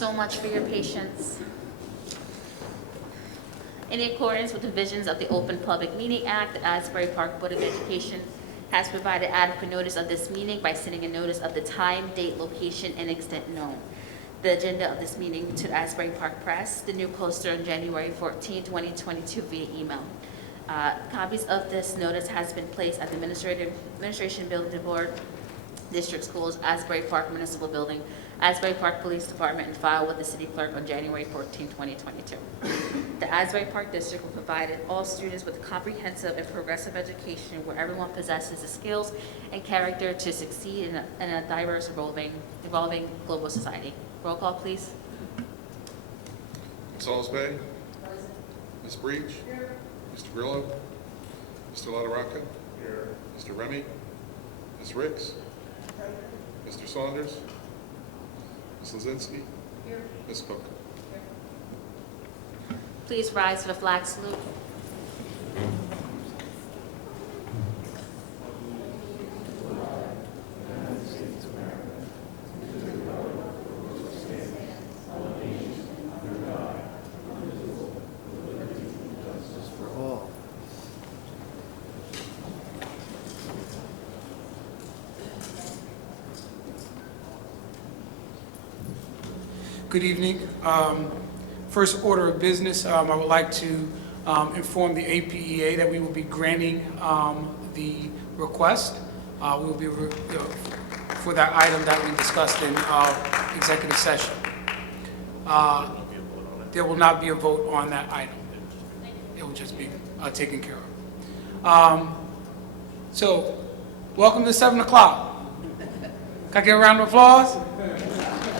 So much for your patience. In accordance with the visions of the Open Public Meeting Act, the Asbury Park Board of Education has provided adequate notice of this meeting by sending a notice of the time, date, location, and extent known. The agenda of this meeting to the Asbury Park Press, the new poster on January 14, 2022 via email. Copies of this notice has been placed at the Administration Building Board, District Schools, Asbury Park Municipal Building, Asbury Park Police Department, and filed with the City Clerk on January 14, 2022. The Asbury Park District will provide all students with a comprehensive and progressive education where everyone possesses the skills and character to succeed in a diverse, evolving global society. Roll call, please. Ms. Osbay? Ms. Breach? Here. Mr. Grillo? Mr. LaRocca? Here. Mr. Remy? Ms. Ricks? Mr. Saunders? Ms. Lozinski? Here. Ms. Cook? Please rise for the flag salute. Good evening. First order of business, I would like to inform the APEA that we will be granting the request. We will be for that item that we discussed in executive session. There will not be a vote on that item. It will just be taken care of. So, welcome to 7 o'clock. Can I get a round of applause?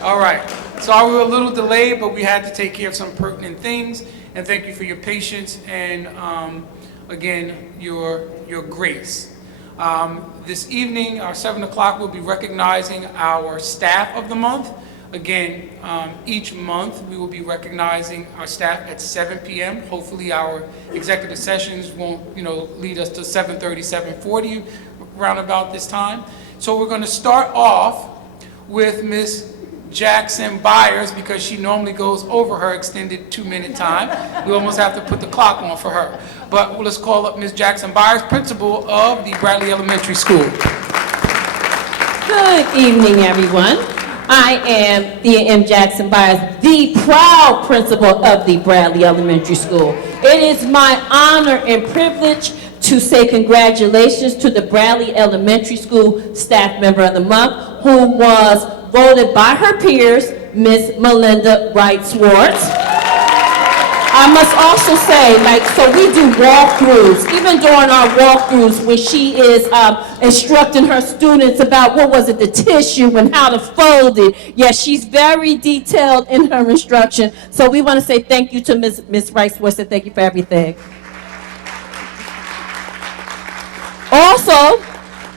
All right. Sorry we were a little delayed, but we had to take care of some pertinent things. And thank you for your patience and, again, your grace. This evening, our 7 o'clock, we'll be recognizing our staff of the month. Again, each month, we will be recognizing our staff at 7 p.m. Hopefully, our executive sessions won't, lead us to 7:30, 7:40, around about this time. So we're going to start off with Ms. Jackson Byers, because she normally goes over her extended 2-minute time. We almost have to put the clock on for her. But let's call up Ms. Jackson Byers, principal of the Bradley Elementary School. Good evening, everyone. I am Thea M. Jackson Byers, the proud principal of the Bradley Elementary School. It is my honor and privilege to say congratulations to the Bradley Elementary School Staff Member of the Month, who was voted by her peers, Miss Melinda Wright Swartz. I must also say, so we do walkthroughs. Even during our walkthroughs, when she is instructing her students about, the tissue and how to fold it. Yes, she's very detailed in her instruction. So we want to say thank you to Miss Wright Swartz, and thank you for everything. Also,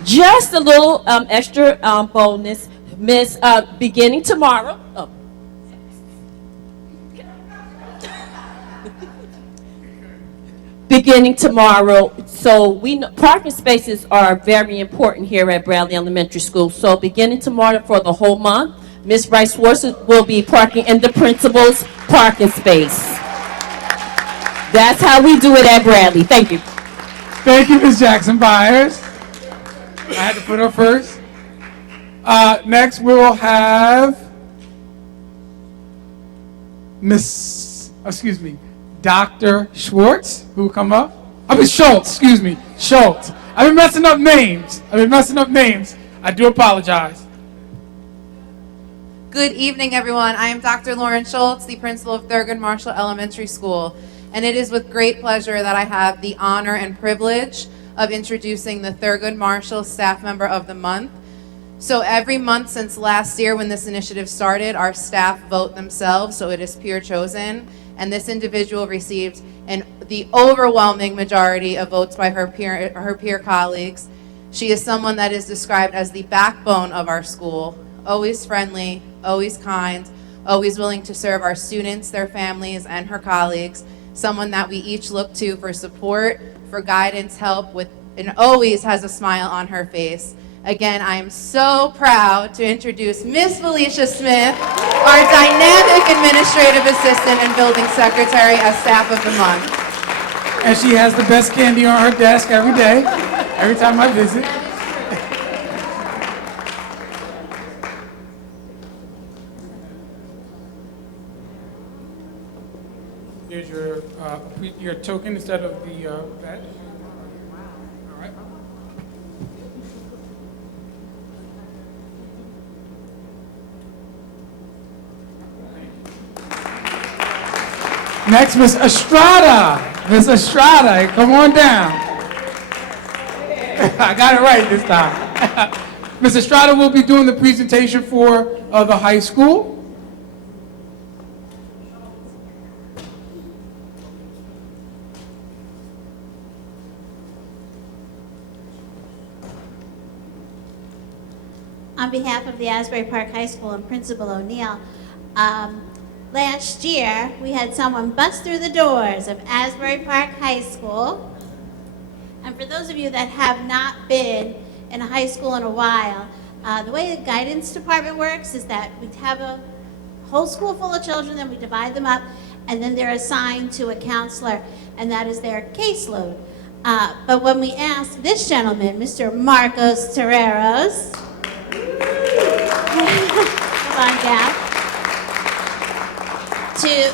just a little extra bonus. Beginning tomorrow. Oh. Beginning tomorrow. So we know parking spaces are very important here at Bradley Elementary School. So beginning tomorrow for the whole month, Ms. Rice will be parking in the principal's parking space. That's how we do it at Bradley. Thank you. Thank you, Ms. Jackson Byers. I had to put her first. Next, we will have Dr. Schwartz, who will come up. Schultz, Schultz. I've been messing up names. I do apologize. Good evening, everyone. I am Dr. Lauren Schultz, the principal of Thurgood Marshall Elementary School, and it is with great pleasure that I have the honor and privilege of introducing the Thurgood Marshall Staff Member of the Month. So every month since last year when this initiative started, our staff vote themselves, so it is peer chosen, and this individual received the overwhelming majority of votes by her peer colleagues. She is someone that is described as the backbone of our school, always friendly, always kind, always willing to serve our students, their families, and her colleagues, someone that we each look to for support, for guidance, help, and always has a smile on her face. Again, I am so proud to introduce Miss Felicia Smith, our dynamic administrative assistant and building secretary as staff of the month. And she has the best candy on her desk every day, every time I visit. Here's your token instead of the badge. All right. Next, Miss Estrada. Miss Estrada, come on down. I got it right this time. Miss Estrada will be doing the presentation for the high school. On behalf of the Asbury Park High School and Principal O'Neill, last year we had someone bust through the doors of Asbury Park High School. And for those of you that have not been in a high school in a while, the way the guidance department works is that we have a whole school full of children, then we divide them up, and then they're assigned to a counselor, and that is their caseload. But when we asked this gentleman, Mr. Marcos Terreros, come on down,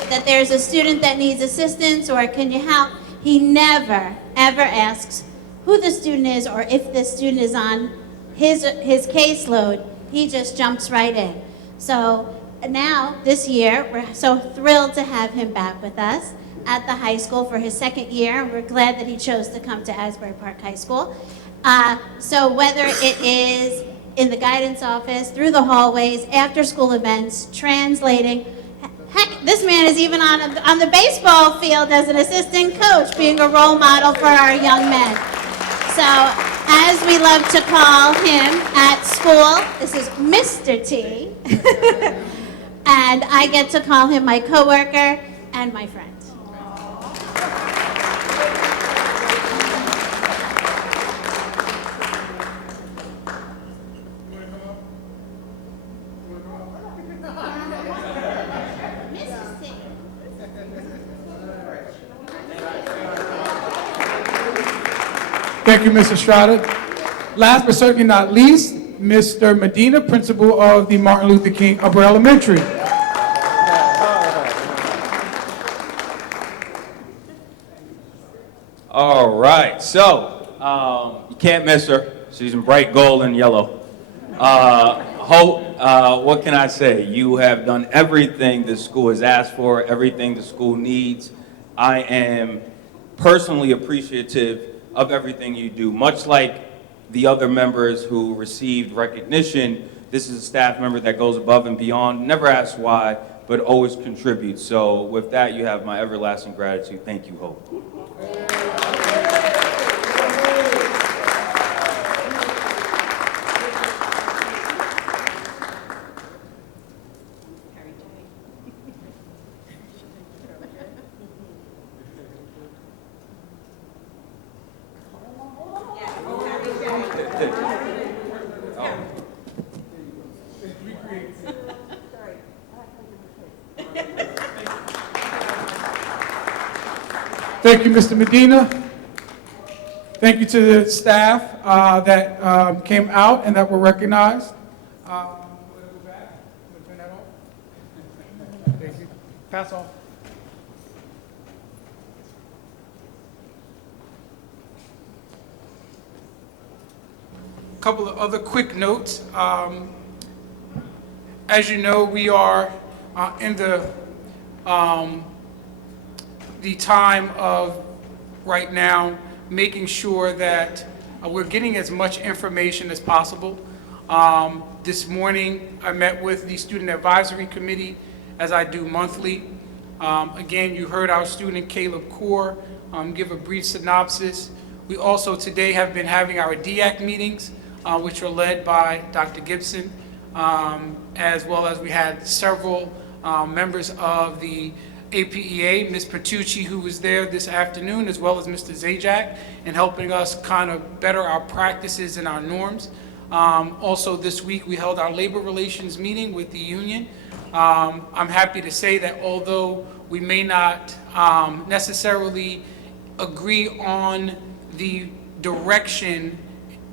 that there's a student that needs assistance or can you help, he never, ever asks who the student is or if the student is on his caseload. He just jumps right in. So now, this year, we're so thrilled to have him back with us at the high school for his second year. We're glad that he chose to come to Asbury Park High School. So whether it is in the guidance office, through the hallways, after school events, translating. Heck, this man is even on the baseball field as an assistant coach, being a role model for our young men. So, as we love to call him at school, this is Mr. T. And I get to call him my coworker and my friend. Thank you, Ms. Estrada. Last but certainly not least, Mr. Medina, principal of the Martin Luther King Upper Elementary. All right, so you can't miss her. She's in bright gold and yellow. Hope, what can I say? You have done everything the school has asked for, everything the school needs. I am personally appreciative of everything you do. Much like the other members who received recognition, this is a staff member that goes above and beyond, never asks why, but always contributes. So with that, you have my everlasting gratitude. Thank you, Hope. Thank you, Mr. Medina. Thank you to the staff that came out and that were recognized. Thank you. Pass off. A couple of other quick notes. As you know, we are in the time of right now making sure that we're getting as much information as possible. This morning, I met with the Student Advisory Committee, as I do monthly. Again, you heard our student Caleb Kaur give a brief synopsis. We also today have been having our DEAC meetings, which are led by Dr. Gibson, as well as we had several members of the APEA, Ms. Pertucci, who was there this afternoon, as well as Mr. Zajac, in helping us kind of better our practices and our norms. Also, this week, we held our labor relations meeting with the union. I'm happy to say that although we may not necessarily agree on the direction,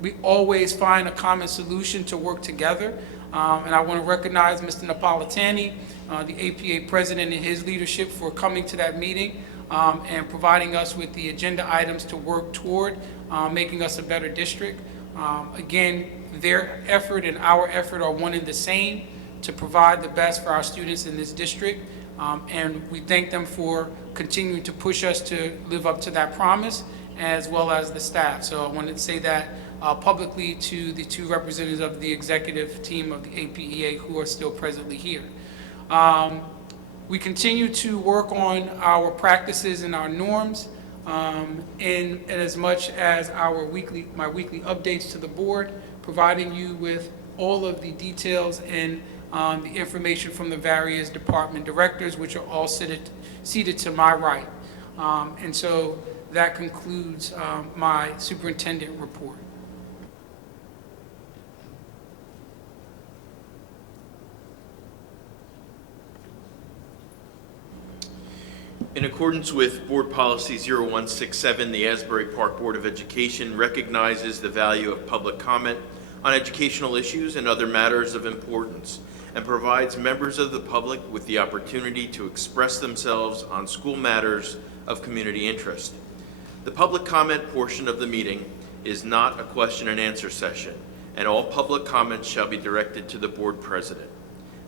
we always find a common solution to work together. And I want to recognize Mr. Napolitani, the APA president, and his leadership for coming to that meeting and providing us with the agenda items to work toward making us a better district. Again, their effort and our effort are one and the same, to provide the best for our students in this district. And we thank them for continuing to push us to live up to that promise, as well as the staff. So I wanted to say that publicly to the two representatives of the executive team of the APEA who are still presently here. We continue to work on our practices and our norms, in as much as my weekly updates to the board, providing you with all of the details and the information from the various department directors, which are all seated to my right. And so that concludes my superintendent report. In accordance with Board Policy 0167, the Asbury Park Board of Education recognizes the value of public comment on educational issues and other matters of importance, and provides members of the public with the opportunity to express themselves on school matters of community interest. The public comment portion of the meeting is not a question and answer session, and all public comments shall be directed to the board president.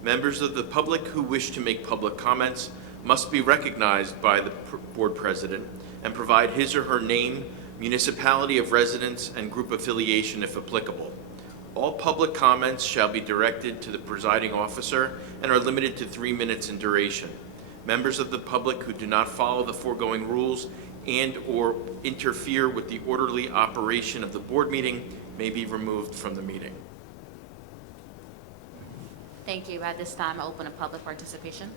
Members of the public who wish to make public comments must be recognized by the board president and provide his or her name, municipality of residence, and group affiliation if applicable. All public comments shall be directed to the presiding officer and are limited to 3 minutes in duration. Members of the public who do not follow the foregoing rules and/or interfere with the orderly operation of the board meeting may be removed from the meeting. Thank you. At this time, I open a public participation.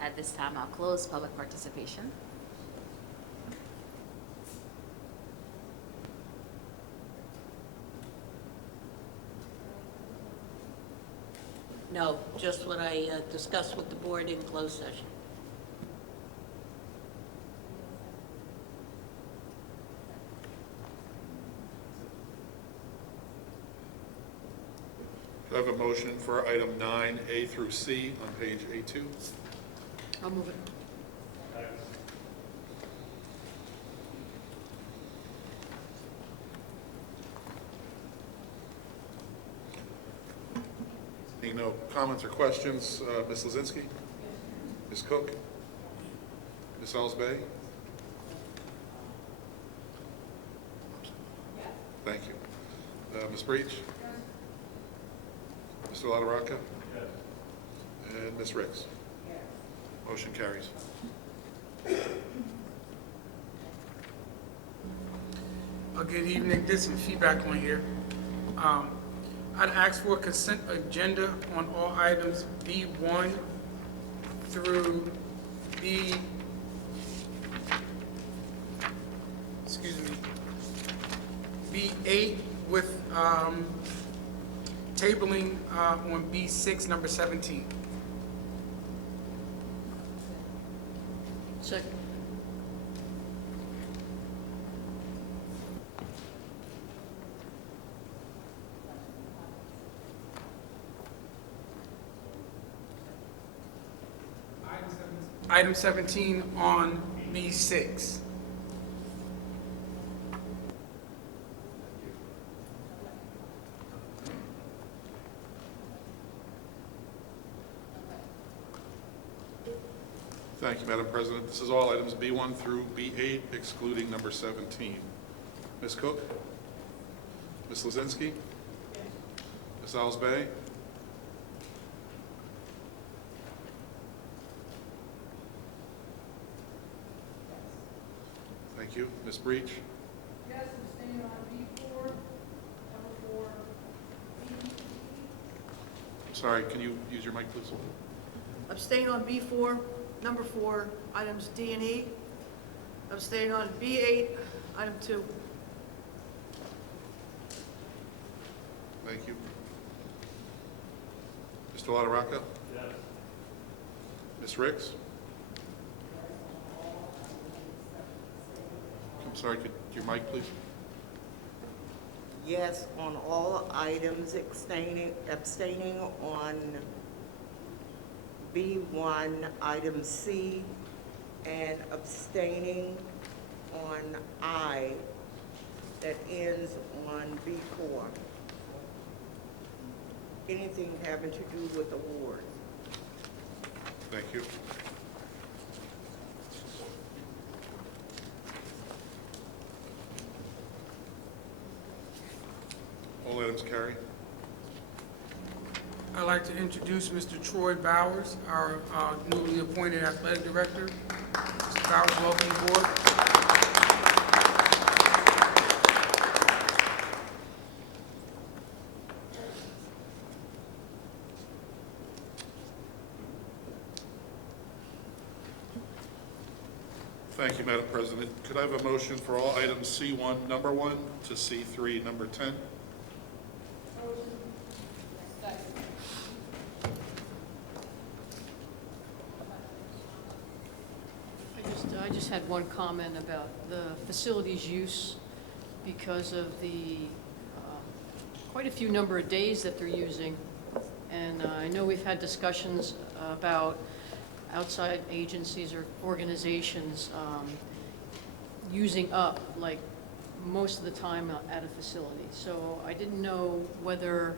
At this time, I'll close public participation. No, just what I discussed with the board in closed session. Do I have a motion for item 9A through C on page A2? I'll move it. Seeing no comments or questions, Ms. Lozinski? Ms. Cook? Ms. Elsbay? Thank you. Ms. Breach? Mr. LaRocca? And Ms. Ricks? Motion carries. Good evening. There's some feedback on here. I'd ask for a consent agenda on all items B1 through B8 with tabling on B6, number 17. Second. Item 17 on B6. Thank you, Madam President. This is all items B1 through B8, excluding number 17. Ms. Cook? Ms. Lozinski? Ms. Elsbay? Thank you. Ms. Breach? Yes, abstain on B4, number 4. Sorry, can you use your mic, please? Abstain on B4, number 4, items D and E. Abstain on B8, item 2. Thank you. Mr. LaRocca? Yes. Ms. Ricks? I'm sorry, could your mic, please? Yes on all items, abstaining on B1, item C, and abstaining on I that ends on B4. Anything having to do with awards. Thank you. All items carry. I'd like to introduce Mr. Troy Bowers, our newly appointed athletic director. Mr. Bowers, welcome aboard. Thank you, Madam President. Could I have a motion for all items C1, number 1, to C3, number 10? I just had one comment about the facilities use because of the quite a few number of days that they're using. And I know we've had discussions about outside agencies or organizations using up like most of the time at a facility. So I didn't know whether,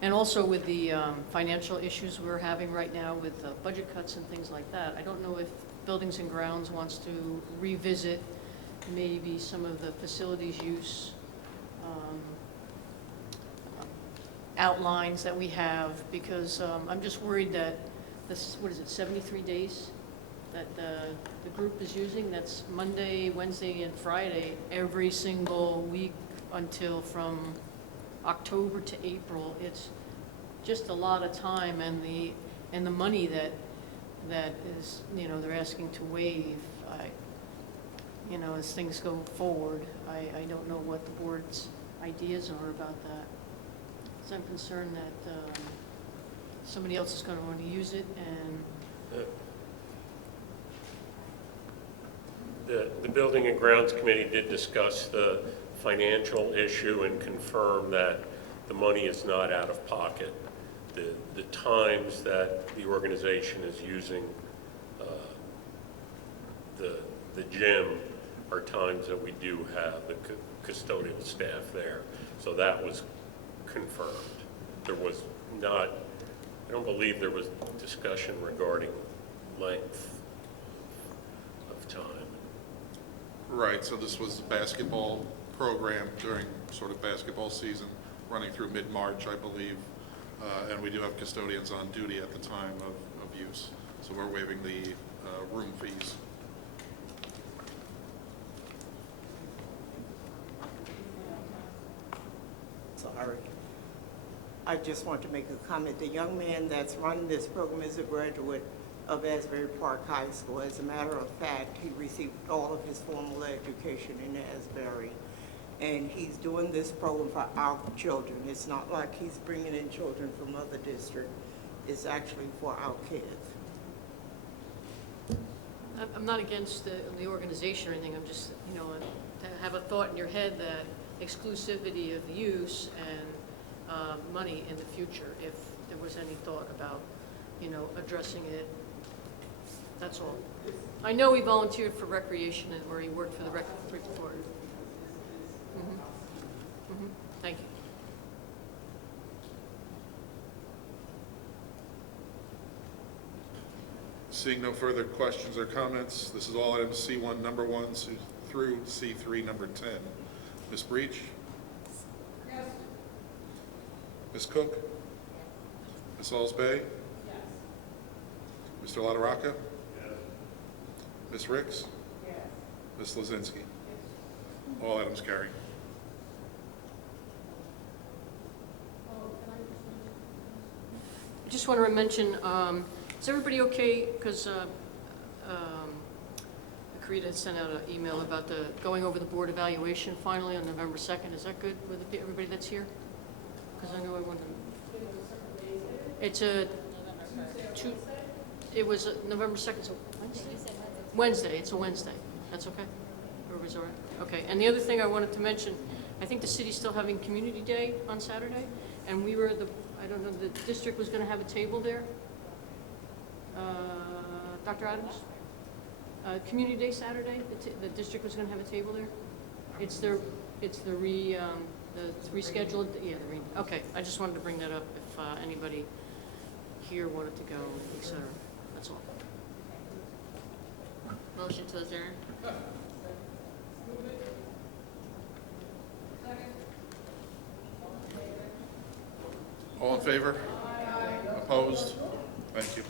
and also with the financial issues we're having right now with budget cuts and things like that, I don't know if Buildings and Grounds wants to revisit maybe some of the facilities use outlines that we have, because I'm just worried that this, what is it, 73 days that the group is using? That's Monday, Wednesday, and Friday every single week until from October to April. It's just a lot of time, and the money that is, you know, they're asking to waive. You know, as things go forward, I don't know what the board's ideas are about that. So I'm concerned that somebody else is going to want to use it, and the Building and Grounds Committee did discuss the financial issue and confirm that the money is not out of pocket. The times that the organization is using the gym are times that we do have the custodial staff there. So that was confirmed. There was not, I don't believe there was discussion regarding length of time. Right, so this was a basketball program during sort of basketball season, running through mid-March, I believe. And we do have custodians on duty at the time of use. So we're waiving the room fees. Sorry. I just want to make a comment. The young man that's running this program is a graduate of Asbury Park High School. As a matter of fact, he received all of his formal education in Asbury. And he's doing this program for our children. It's not like he's bringing in children from other districts. It's actually for our kids. I'm not against the organization or anything. I'm just, you know, to have a thought in your head that exclusivity of use and money in the future, if there was any thought about, you know, addressing it. That's all. I know he volunteered for recreation and where he worked for the rec board. Thank you. Seeing no further questions or comments, this is all items C1, number 1 through C3, number 10. Ms. Breach? Yes. Ms. Cook? Ms. Alls-Bay? Yes. Mr. LaRocca? Yes. Ms. Ricks? Yes. Ms. Lozinski? All items carry. I just want to mention, is everybody okay? Because Karita had sent out an email about going over the board evaluation finally on November 2nd. Is that good with everybody that's here? Because I know I wanted to. It's it was November 2nd, so Wednesday? Wednesday, it's a Wednesday. That's okay? Everybody's all right? Okay, and the other thing I wanted to mention, I think the city's still having Community Day on Saturday, and we were I don't know, the district was going to have a table there. Dr. Adams? Community Day Saturday, the district was going to have a table there. It's the rescheduled, yeah, okay, I just wanted to bring that up if anybody here wanted to go, et cetera. That's all. Motion to adjourn. All in favor? Opposed? Thank you.